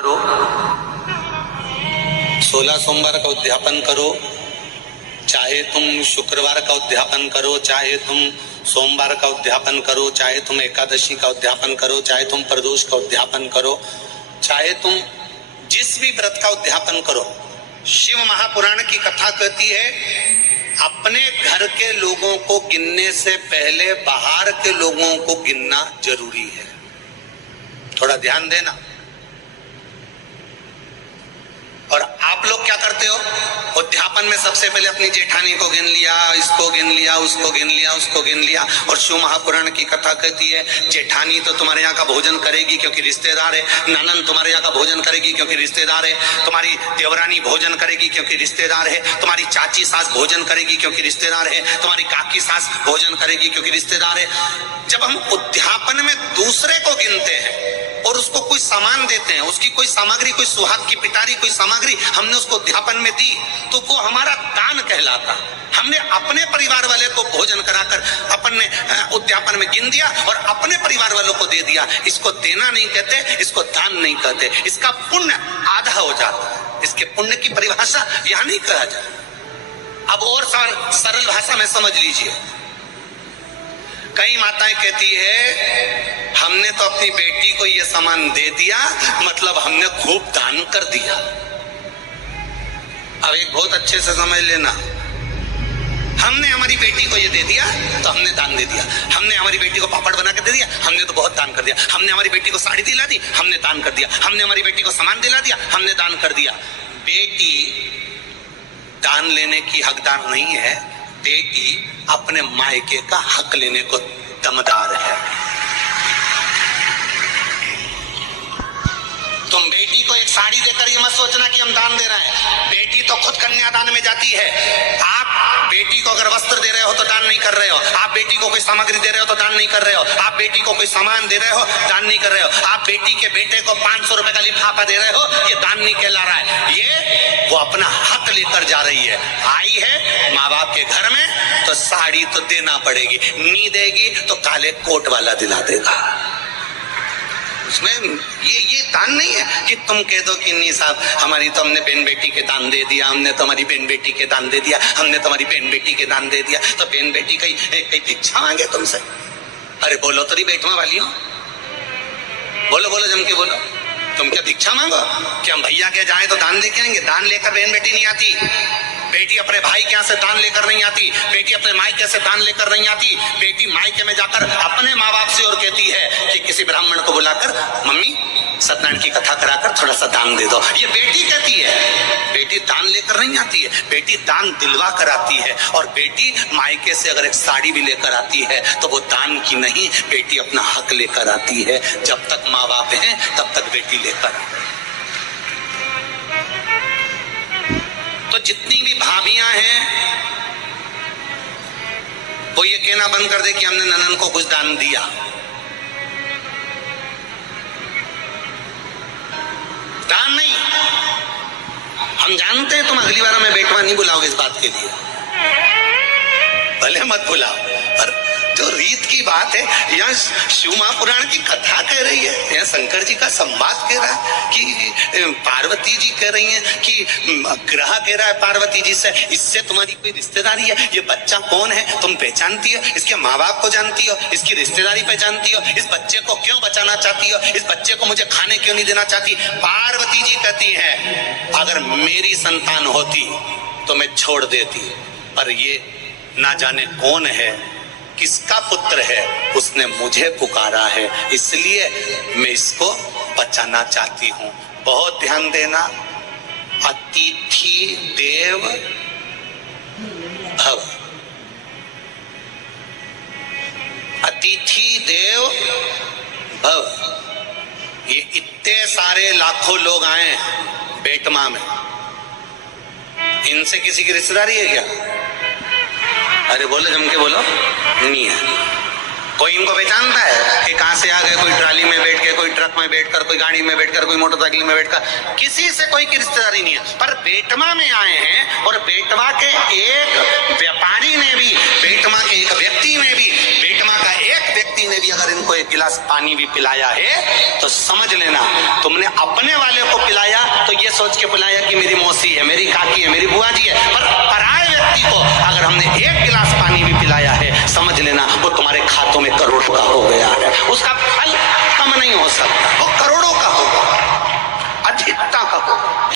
करो, 16 सोमवार का उद्यापन करो, चाहे तुम शुक्रवार का उद्यापन करो, चाहे तुम सोमवार का उद्यापन करो, चाहे तुम एकादशी का उद्यापन करो, चाहे तुम प्रदोष का उद्यापन करो, चाहे तुम जिस भी व्रत का उद्यापन करो। शिव महापुराण की कथा कहती है अपने घर के लोगों को गिनने से पहले बाहर के लोगों को गिनना जरूरी है। थोड़ा ध्यान देना। और आप लोग क्या करते हो? उद्यापन में सबसे पहले अपनी जेठानी को गिन लिया, इसको गिन लिया, उसको गिन लिया, उसको गिन लिया। और शिव महापुराण की कथा कहती है जेठानी तो तुम्हारे यहाँ का भोजन करेगी क्योंकि रिश्तेदार है, ननन तुम्हारे यहाँ का भोजन करेगी क्योंकि रिश्तेदार है, तुम्हारी देवरानी भोजन करेगी क्योंकि रिश्तेदार है, तुम्हारी चाची सास भोजन करेगी क्योंकि रिश्तेदार है, तुम्हारी काकी सास भोजन करेगी क्योंकि रिश्तेदार है। जब हम उद्यापन में दूसरे को गिनते हैं और उसको कोई सामान देते हैं, उसकी कोई सामग्री, कोई सुहाग की पिटारी, कोई सामग्री हमने उसको उद्यापन में दी, तो वो हमारा दान कहलाता। हमने अपने परिवार वाले को भोजन कराकर अपन ने उद्यापन में गिन दिया और अपने परिवार वालों को दे दिया। इसको देना नहीं कहते, इसको दान नहीं कहते, इसका पुण्य आधा हो जाता है। इसके पुण्य की परिभाषा यहां नहीं कहा जाए। अब और सरल भाषा में समझ लीजिए। कई माताएं कहती है हमने तो अपनी बेटी को ये सामान दे दिया, मतलब हमने खूब दान कर दिया। अब एक बहुत अच्छे से समझ लेना, हमने हमारी बेटी को ये दे दिया तो हमने दान दे दिया। हमने हमारी बेटी को पापड़ बना के दे दिया, हमने तो बहुत दान कर दिया। हमने हमारी बेटी को साड़ी दिला दी, हमने दान कर दिया। हमने हमारी बेटी को सामान दिला दिया, हमने दान कर दिया। बेटी दान लेने की हकदार नहीं है, बेटी अपने मायके का हक लेने को दमदार है। तुम बेटी को एक साड़ी देकर ये मत सोचना कि हम दान दे रहे हैं। बेटी तो खुद कन्यादान में जाती है। आप बेटी को अगर वस्त्र दे रहे हो तो दान नहीं कर रहे हो। आप बेटी को कोई सामग्री दे रहे हो तो दान नहीं कर रहे हो। आप बेटी को कोई सामान दे रहे हो, दान नहीं कर रहे हो। आप बेटी के बेटे को 500 रुपए का लिफाफा दे रहे हो, ये दान नहीं कहला रहा है। ये वो अपना हक लेकर जा रही है। आई है माँ बाप के घर में तो साड़ी तो देना पड़ेगी, नहीं देगी तो काले कोट वाला दिला देगा। उसमें ये दान नहीं है कि तुम कह दो कि नहीं साहब हमारी तो हमने बहन बेटी के दान दे दिया, हमने तो हमारी बहन बेटी के दान दे दिया, हमने तो हमारी बहन बेटी के दान दे दिया। तो बहन बेटी कहीं भिक्षा मांगे तुमसे? अरे बोलो तो बेटवा वाली हो, बोलो बोलो जम के बोलो। तुम क्या भिक्षा मांगो कि हम भैया के जाए तो दान लेके आएंगे? दान लेकर बहन बेटी नहीं आती। बेटी अपने भाई के यहाँ से दान लेकर नहीं आती। बेटी अपने मायके से दान लेकर नहीं आती। बेटी मायके में जाकर अपने माँ बाप से और कहती है कि किसी ब्राह्मण को बुलाकर मम्मी सत्यनारायण की कथा कराकर थोड़ा सा दान दे दो। ये बेटी कहती है। बेटी दान लेकर नहीं आती है, बेटी दान दिलवा कर आती है। और बेटी मायके से अगर एक साड़ी भी लेकर आती है तो वो दान की नहीं, बेटी अपना हक लेकर आती है। जब तक माँ बाप हैं तब तक बेटी लेकर। तो जितनी भी भाभियां हैं वो ये कहना बंद कर दे कि हमने ननन को कुछ दान दिया। दान नहीं। हम जानते हैं तुम अगली बार हमें बेटवा नहीं बुलाओगे इस बात के लिए, भले मत बुलाओ, पर जो रीत की बात है यहाँ शिव महापुराण की कथा कह रही है, यहाँ शंकर जी का संवाद कह रहा है कि पार्वती जी कह रही हैं कि ग्रह कह रहा है पार्वती जी से इससे तुम्हारी कोई रिश्तेदारी है, ये बच्चा कौन है तुम पहचानती हो, इसके माँ बाप को जानती हो, इसकी रिश्तेदारी पहचानती हो, इस बच्चे को क्यों बचाना चाहती हो, इस बच्चे को मुझे खाने क्यों नहीं देना चाहती? पार्वती जी कहती है अगर मेरी संतान होती तो मैं छोड़ देती, पर ये ना जाने कौन है, किसका पुत्र है, उसने मुझे पुकारा है, इसलिए मैं इसको बचाना चाहती हूं। बहुत ध्यान देना। अतिथि देव भव, अतिथि देव भव। ये इतने सारे लाखों लोग आए बेटमा में, इनसे किसी की रिश्तेदारी है क्या? अरे बोलो जम के बोलो, नहीं है। कोई इनको पहचानता है कि कहां से आ गए? कोई ट्राली में बैठ के, कोई ट्रक में बैठकर, कोई गाड़ी में बैठकर, कोई मोटरसाइकिल में बैठकर, किसी से कोई की रिश्तेदारी नहीं है। पर बेटमा में आए हैं और बेटमा के एक व्यापारी ने भी, बेटमा के एक व्यक्ति ने भी, बेटमा का एक व्यक्ति ने भी अगर इनको एक गिलास पानी भी पिलाया है तो समझ लेना तुमने अपने वाले को पिलाया तो ये सोच के पिलाया कि मेरी मौसी है, मेरी काकी है, मेरी बुआ जी है, पर पराये व्यक्ति को अगर हमने एक गिलास पानी भी पिलाया है समझ लेना वो तुम्हारे खातों में करोड़ों का हो गया है। उसका फल कम नहीं हो सकता, वो करोड़ों का होगा, अधिकता का होगा।